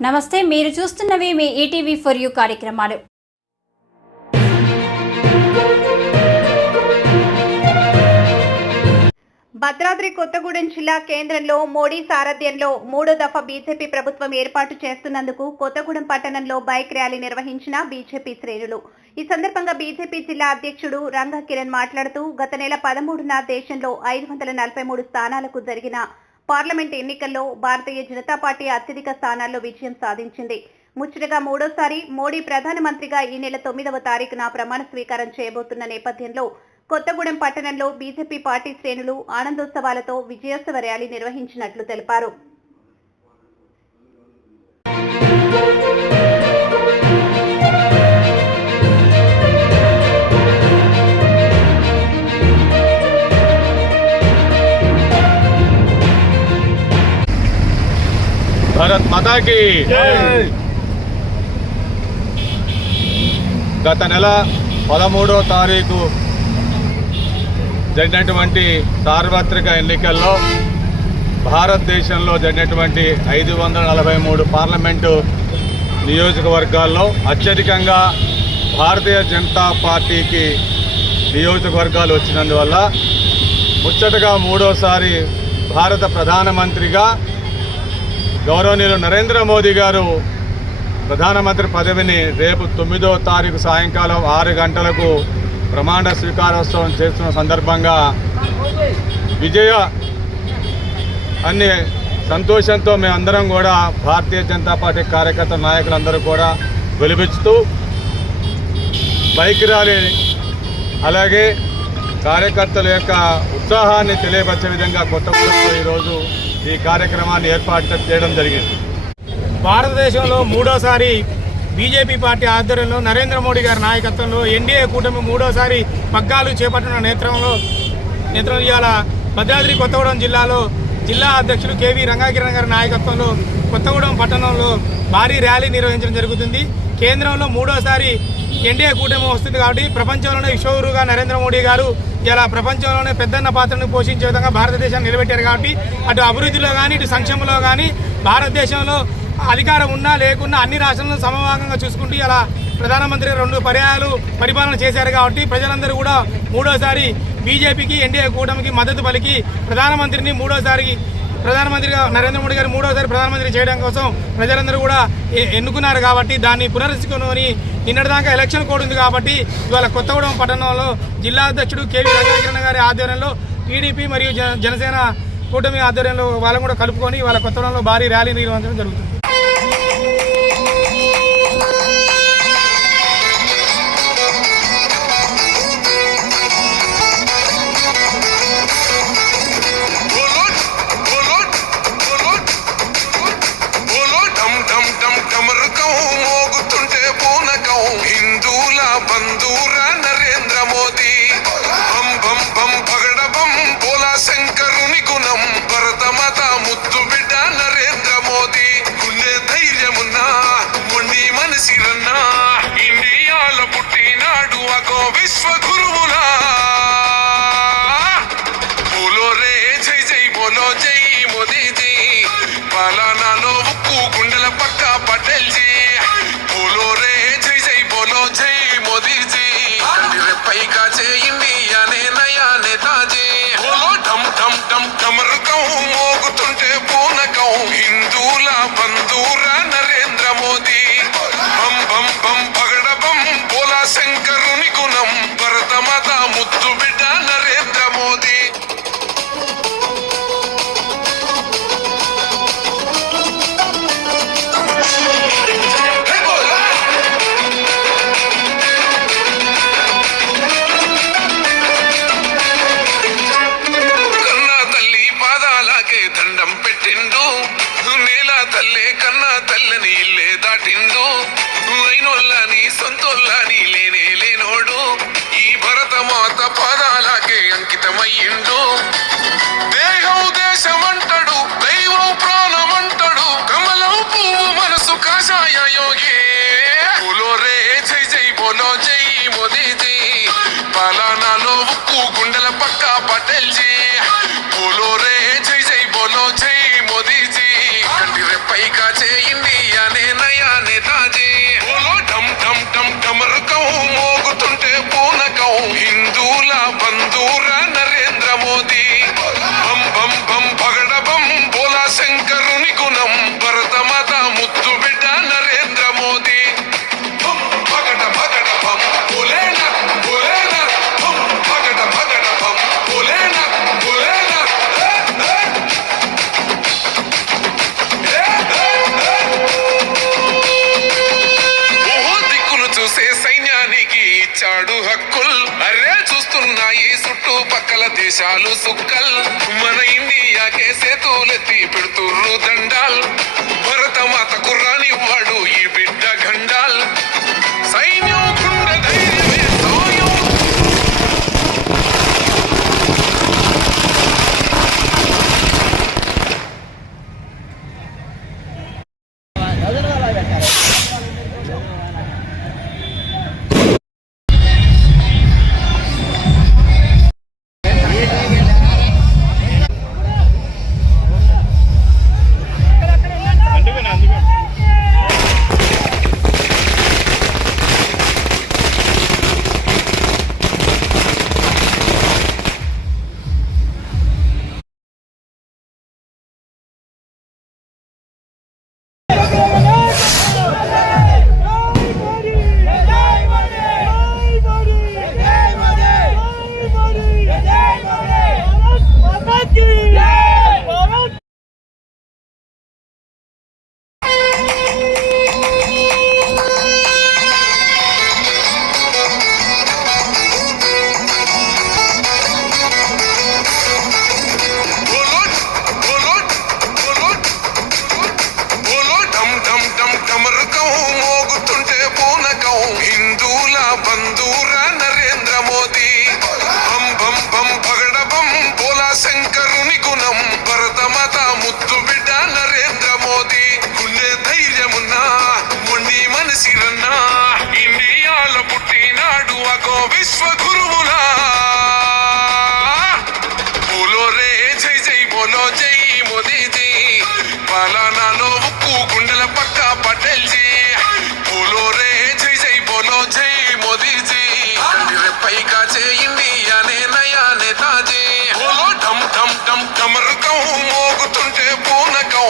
నమస్తే మీరు చూస్తున్నవి మీ ఈటీవీ ఫర్ యూ కార్యక్రమాలు. భద్రాద్రి కొత్తగూడెం జిల్లా కేంద్రంలో మోడీ సారథ్యంలో మూడో దఫా బీజేపీ ప్రభుత్వం ఏర్పాటు చేస్తున్నందుకు కొత్తగూడెం పట్టణంలో బైక్ ర్యాలీ నిర్వహించిన బీజేపీ శ్రేణులు. ఈ సందర్భంగా బీజేపీ జిల్లా అధ్యక్షుడు రంగ కిరణ్ మాట్లాడుతూ గత నెల పదమూడున దేశంలో ఐదు వందల నలభై మూడు స్థానాలకు జరిగిన పార్లమెంట్ ఎన్నికల్లో భారతీయ జనతా పార్టీ అత్యధిక స్థానాల్లో విజయం సాధించింది. ముచ్చటగా మూడోసారి మోడీ ప్రధానమంత్రిగా ఈ నెల తొమ్మిదవ తారీఖున ప్రమాణ స్వీకారం చేయబోతున్న నేపథ్యంలో కొత్తగూడెం పట్టణంలో బీజేపీ పార్టీ శ్రేణులు ఆనందోత్సవాలతో విజయోత్సవ ర్యాలీ నిర్వహించినట్లు తెలిపారు. భారత్ మాతాకి. గత నెల పదమూడో తారీఖు జరిగినటువంటి సార్వత్రిక ఎన్నికల్లో భారతదేశంలో జరిగినటువంటి ఐదు వందల నలభై మూడు పార్లమెంటు నియోజకవర్గాల్లో అత్యధికంగా భారతీయ జనతా పార్టీకి నియోజకవర్గాలు వచ్చినందువల్ల ముచ్చటగా మూడోసారి భారత ప్రధానమంత్రిగా గౌరవనీయులు నరేంద్ర మోదీ గారు ప్రధానమంత్రి పదవిని రేపు తొమ్మిదో తారీఖు సాయంకాలం ఆరు గంటలకు ప్రమాణ స్వీకారోత్సవం చేస్తున్న సందర్భంగా విజయ అన్ని సంతోషంతో మేమందరం కూడా భారతీయ జనతా పార్టీ కార్యకర్త నాయకులందరూ కూడా వెలిపించుతూ బైక్ ర్యాలీ అలాగే కార్యకర్తల యొక్క ఉత్సాహాన్ని తెలియపరిచే విధంగా కొత్తగూడెంలో ఈరోజు ఈ కార్యక్రమాన్ని ఏర్పాటు చేయడం జరిగింది. భారతదేశంలో మూడోసారి బీజేపీ పార్టీ ఆధ్వర్యంలో నరేంద్ర మోడీ గారి నాయకత్వంలో ఎన్డీఏ కూటమి మూడోసారి పగ్గాలు చేపట్టిన నేత్రంలో నేత్రం ఇవాళ భద్రాద్రి కొత్తగూడెం జిల్లాలో జిల్లా అధ్యక్షులు కేవీ రంగాకిరణ్ గారి నాయకత్వంలో కొత్తగూడెం పట్టణంలో భారీ ర్యాలీ నిర్వహించడం జరుగుతుంది. కేంద్రంలో మూడోసారి ఎన్డీఏ కూటమి వస్తుంది కాబట్టి ప్రపంచంలోనే విశ్వగురుగా నరేంద్ర మోడీ గారు ఇలా ప్రపంచంలోనే పెద్దన్న పాత్రను పోషించే విధంగా భారతదేశాన్ని నిలబెట్టారు కాబట్టి అటు అభివృద్ధిలో కానీ ఇటు సంక్షేమంలో కానీ భారతదేశంలో అధికారం ఉన్నా లేకున్నా అన్ని రాష్ట్రాలను సమభాగంగా చూసుకుంటూ ఇలా ప్రధానమంత్రి రెండు పర్యాయాలు పరిపాలన చేశారు కాబట్టి ప్రజలందరూ కూడా మూడోసారి బీజేపీకి ఎన్డీఏ కూటమికి మద్దతు పలికి ప్రధానమంత్రిని మూడోసారి ప్రధానమంత్రిగా నరేంద్ర మోడీ గారు మూడోసారి ప్రధానమంత్రి చేయడం కోసం ప్రజలందరూ కూడా ఎన్నుకున్నారు కాబట్టి దాన్ని పునరుద్ధరించుకొని నిన్నటిదాకా ఎలక్షన్ కోడ్ ఉంది కాబట్టి ఇవాళ కొత్తగూడెం పట్టణంలో జిల్లా అధ్యక్షుడు కేవీ రంగాకిరణ్ గారి ఆధ్వర్యంలో టీడీపీ మరియు జన- జనసేన కూటమి ఆధ్వర్యంలో వాళ్ళని కూడా కలుపుకొని వాళ్ళ కొత్తగూడెంలో భారీ ర్యాలీ నిర్వహించడం జరుగుతుంది. తల్లే కన్నా తల్లని ఇల్లే దాటిండు. అయినోళ్ళని సొంత ఢమ్ ఢమ్ మోగుతుంటే పూనకం.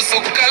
దేశాలు సుక్కల్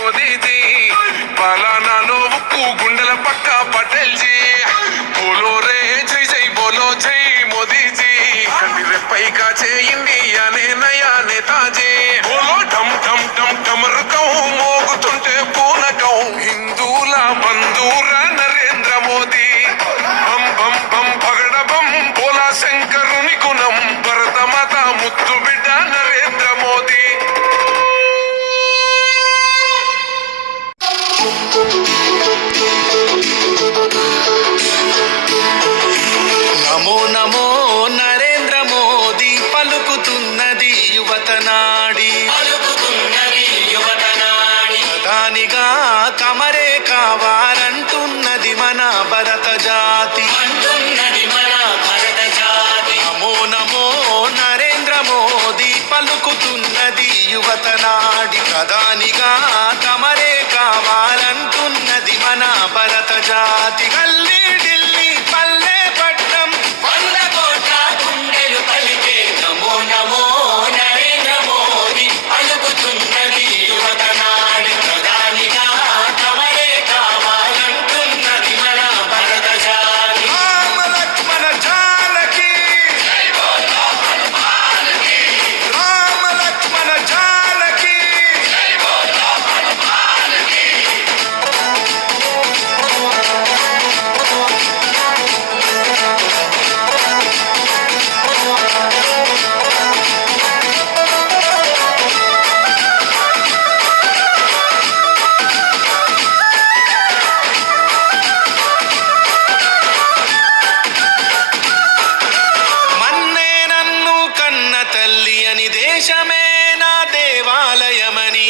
మోదీజీ పలానా నోవుకు గుండెల పక్క పటేల్జీ తల్లి అని దేశమే నా దేవాలయమని.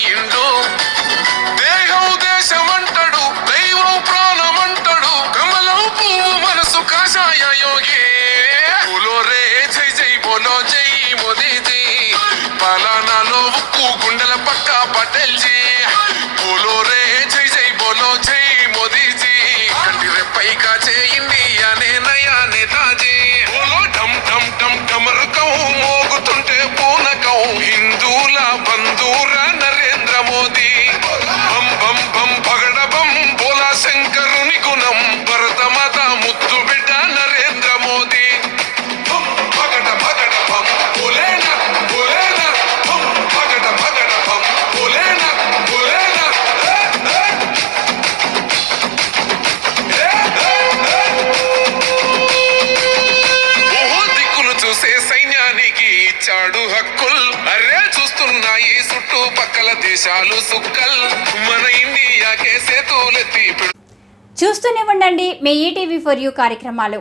செய்யும் చూస్తూనే ఉండండి. మీ ఈటీవీ ఫర్ యూ కార్యక్రమాలు.